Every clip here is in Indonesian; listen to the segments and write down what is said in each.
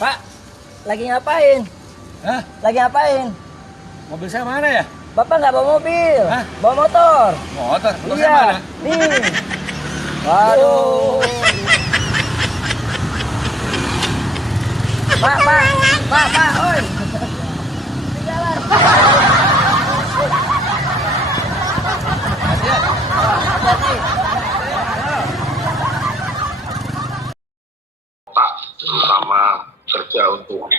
Pak, lagi ngapain? Hah? Lagi ngapain? Mobil saya mana ya? Bapak nggak bawa mobil, Hah? bawa motor. Motor? Motor saya Iya, mana? nih. Waduh. Pak, oi. Di jalan. Hati-hati. Pak, terutama kerja untuk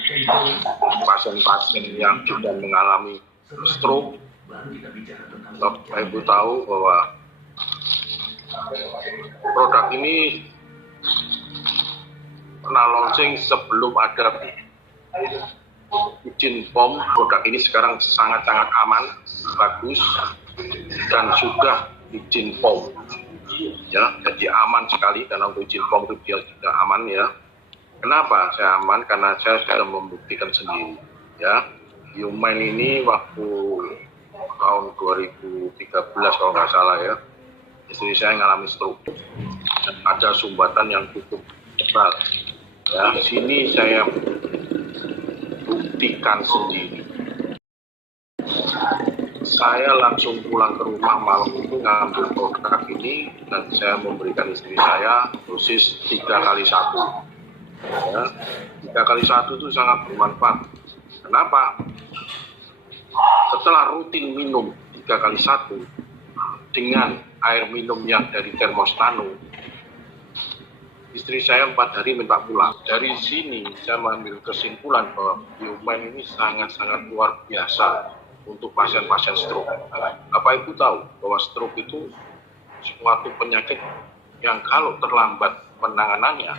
pasien-pasien yang sudah mengalami stroke. Bapak Ibu tahu bahwa produk ini pernah launching sebelum ada izin POM. Produk ini sekarang sangat-sangat aman, bagus, dan sudah izin POM. Ya, jadi aman sekali karena untuk izin POM itu dia sudah aman ya. Kenapa saya aman? Karena saya sudah membuktikan sendiri. Ya, Human ini waktu tahun 2013 kalau nggak salah ya, istri saya mengalami stroke. Dan ada sumbatan yang cukup berat. Ya, sini saya buktikan sendiri. Saya langsung pulang ke rumah malam itu ngambil produk ini dan saya memberikan istri saya dosis 3x1. Ya, 3x1 itu sangat bermanfaat. Kenapa? Setelah rutin minum 3x1 dengan air minum yang dari termos nano, istri saya 4 hari minta pulang. Dari sini saya mengambil kesimpulan bahwa Human ini sangat-sangat luar biasa untuk pasien-pasien stroke. Bapak Ibu tahu bahwa stroke itu suatu penyakit yang kalau terlambat penanganannya,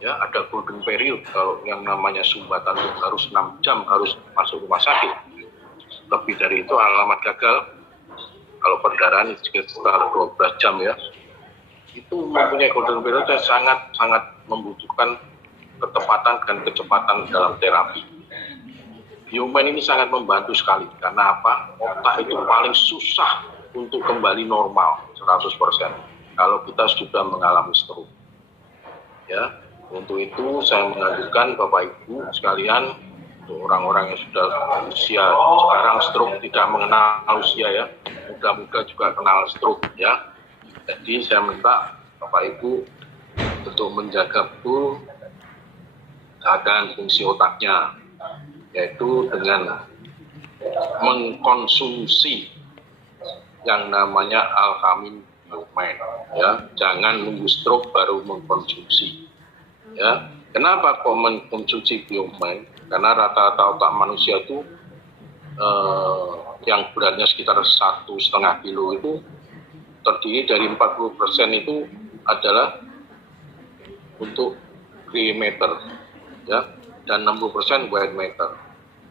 ya ada golden period. Kalau yang namanya sumbatan itu harus 6 jam harus masuk rumah sakit. Lebih dari itu alamat gagal. Kalau perdarahan itu sekitar 12 jam ya. Itu mempunyai golden period yang sangat membutuhkan ketepatan dan kecepatan dalam terapi. Human ini sangat membantu sekali. Karena apa? Otak itu paling susah untuk kembali normal 100% kalau kita sudah mengalami stroke. Ya, untuk itu saya menganjurkan Bapak Ibu sekalian, untuk orang-orang yang sudah usia sekarang stroke tidak mengenal usia ya, muda-muda juga kenal stroke ya. Jadi saya minta Bapak Ibu untuk menjaga betul keadaan fungsi otaknya, yaitu dengan mengkonsumsi yang namanya Alkamin Human ya. Jangan nunggu stroke baru mengkonsumsi ya. Kenapa kok mengkonsumsi Human? Karena rata-rata otak manusia itu yang beratnya sekitar 1,5 kilo itu terdiri dari 40% itu adalah untuk gray matter ya, dan 60% white matter.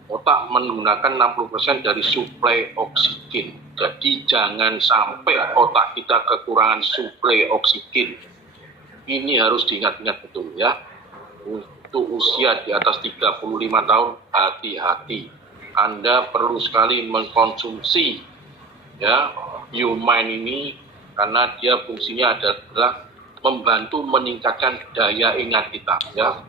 Otak menggunakan 60% dari suplai oksigen. Jadi jangan sampai otak kita kekurangan suplai oksigen. Ini harus diingat-ingat betul ya. Untuk usia di atas 35 tahun, hati-hati. Anda perlu sekali mengkonsumsi ya Human ini, karena dia fungsinya adalah membantu meningkatkan daya ingat kita ya,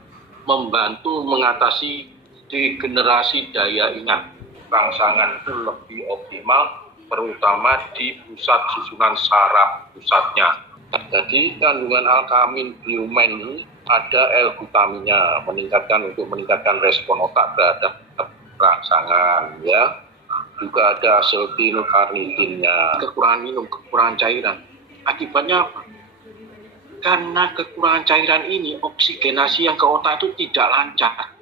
membantu mengatasi degenerasi daya ingat. Rangsangan itu lebih optimal, terutama di pusat susunan saraf pusatnya. Jadi kandungan Alkamin Human ini ada L-glutaminnya, untuk meningkatkan respon otak terhadap rangsangan ya. Juga ada asetilkarnitinnya. Kekurangan minum, kekurangan cairan. Akibatnya apa? Karena kekurangan cairan ini, oksigenasi yang ke otak itu tidak lancar.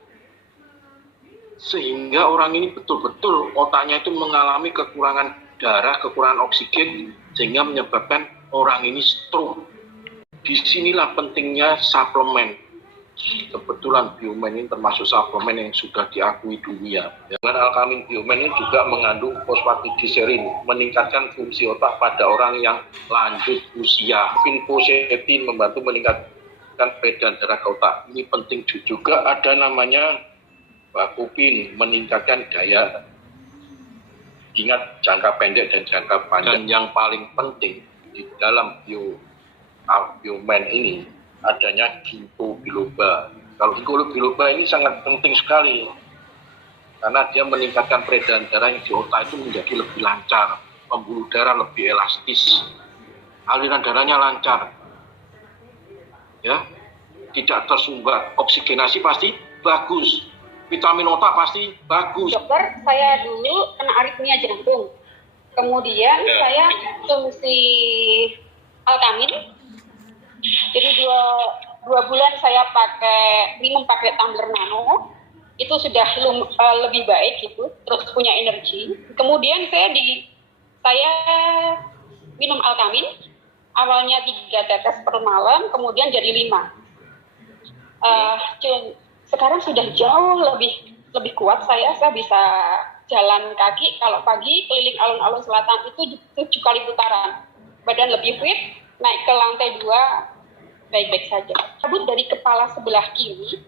Sehingga orang ini betul-betul otaknya itu mengalami kekurangan darah, kekurangan oksigen, sehingga menyebabkan orang ini stroke. Disinilah pentingnya suplemen. Kebetulan Human ini termasuk suplemen yang sudah diakui dunia. Dengan Alkamin Human ini juga mengandung fosfatidilserin, meningkatkan fungsi otak pada orang yang lanjut usia. Vinposetin membantu meningkatkan peredaran darah ke otak. Ini penting juga. Ada namanya Bakupin, meningkatkan daya ingat jangka pendek dan jangka panjang. Dan yang paling penting di dalam Human ini adanya ginkgo biloba. Kalau ginkgo biloba ini sangat penting sekali karena dia meningkatkan peredaran darah yang di otak itu menjadi lebih lancar, pembuluh darah lebih elastis, aliran darahnya lancar, ya, tidak tersumbat, oksigenasi pasti bagus, vitamin otak pasti bagus. Dokter, saya dulu kena aritmia jantung, kemudian saya konsumsi Alkamin, jadi dua bulan saya minum pakai tumbler nano, itu sudah lebih baik gitu, terus punya energi. Kemudian saya minum Alkamin, awalnya 3 tetes per malam, kemudian jadi 5. Sekarang sudah jauh lebih kuat saya bisa jalan kaki, kalau pagi keliling alun-alun selatan itu 7 kali putaran. Badan lebih fit, naik ke lantai 2, baik-baik saja. Cabut dari kepala sebelah kiri,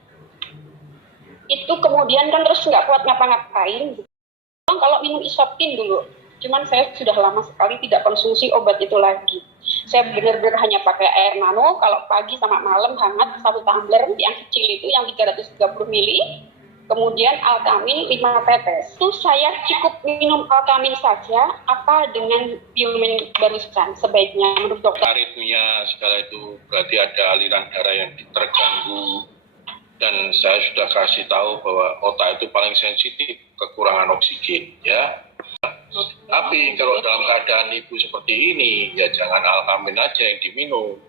itu kemudian kan terus nggak kuat ngapa-ngapain. Kalau minum isoptin dulu, cuman saya sudah lama sekali tidak konsumsi obat itu lagi. Saya benar-benar hanya pakai air nano, kalau pagi sama malam hangat 1 tumbler, yang kecil itu yang 330 ml, kemudian Alkamin 5 tetes. Itu saya cukup minum Alkamin saja, apa dengan Biomen barusan sebaiknya menurut dokter? Aritmia segala itu berarti ada aliran darah yang terganggu, dan saya sudah kasih tahu bahwa otak itu paling sensitif kekurangan oksigen, ya. Tapi kalau dalam keadaan ibu seperti ini, ya jangan Alkamin aja yang diminum.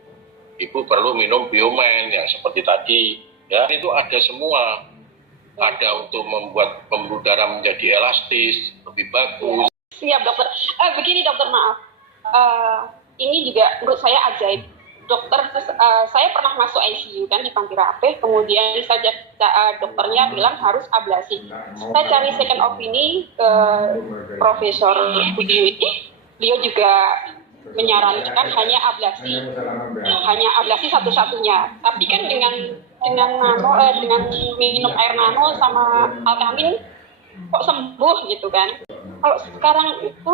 Ibu perlu minum Biomen yang seperti tadi, ya. Itu ada semua. Ada untuk membuat pembuluh darah menjadi elastis, lebih bagus. Siap dokter. Begini dokter, maaf. Ini juga menurut saya ajaib. Dokter, saya pernah masuk ICU kan di Pantura Apeh, kemudian dokternya bilang harus ablasi. Saya cari second opinion ke Profesor Budiwiti, beliau juga menyarankan hanya ablasi satu-satunya. Tapi kan dengan minum air nano sama Alkamin kok sembuh gitu kan. Kalau sekarang itu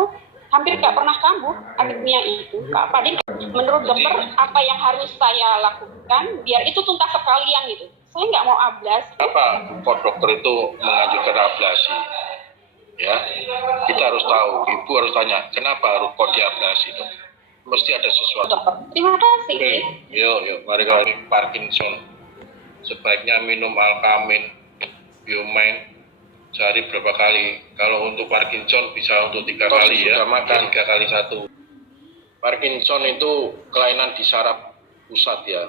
hampir nggak pernah kambuh aritmia itu. Paling menurut dokter apa yang harus saya lakukan biar itu tuntas sekalian gitu. Saya nggak mau ablasi. Apa kok dokter itu menganjurkan ablasi? Ya, kita harus tahu. Ibu harus tanya kenapa harus kok diablasi dok? Mesti ada sesuatu. Dokter, terima kasih. Oke, yuk, mari kalau Parkinson sebaiknya minum Alkamin, Biomen sehari berapa kali? Kalau untuk Parkinson bisa untuk 3 kali ya, makan 3 kali 1. Parkinson itu kelainan di saraf pusat ya,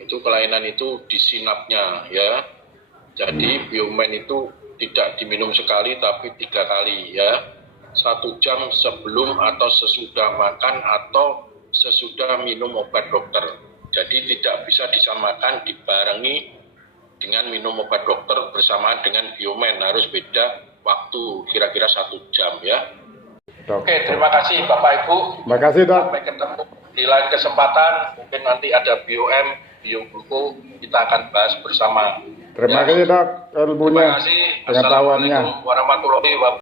itu kelainan itu di sinapnya ya. Jadi Biomen itu tidak diminum sekali tapi 3 kali ya. 1 jam sebelum atau sesudah makan atau sesudah minum obat dokter. Jadi tidak bisa disamakan dibarengi dengan minum obat dokter bersamaan dengan Biomen, harus beda waktu, kira-kira 1 jam ya. Oke, terima kasih Bapak Ibu. Terima kasih dok. Sampai ketemu di lain kesempatan, mungkin nanti ada Biogluko, kita akan bahas bersama. Terima kasih dok ilmunya, Terima kasih. pengetahuannya. Assalamualaikum warahmatullahi wabarakatuh.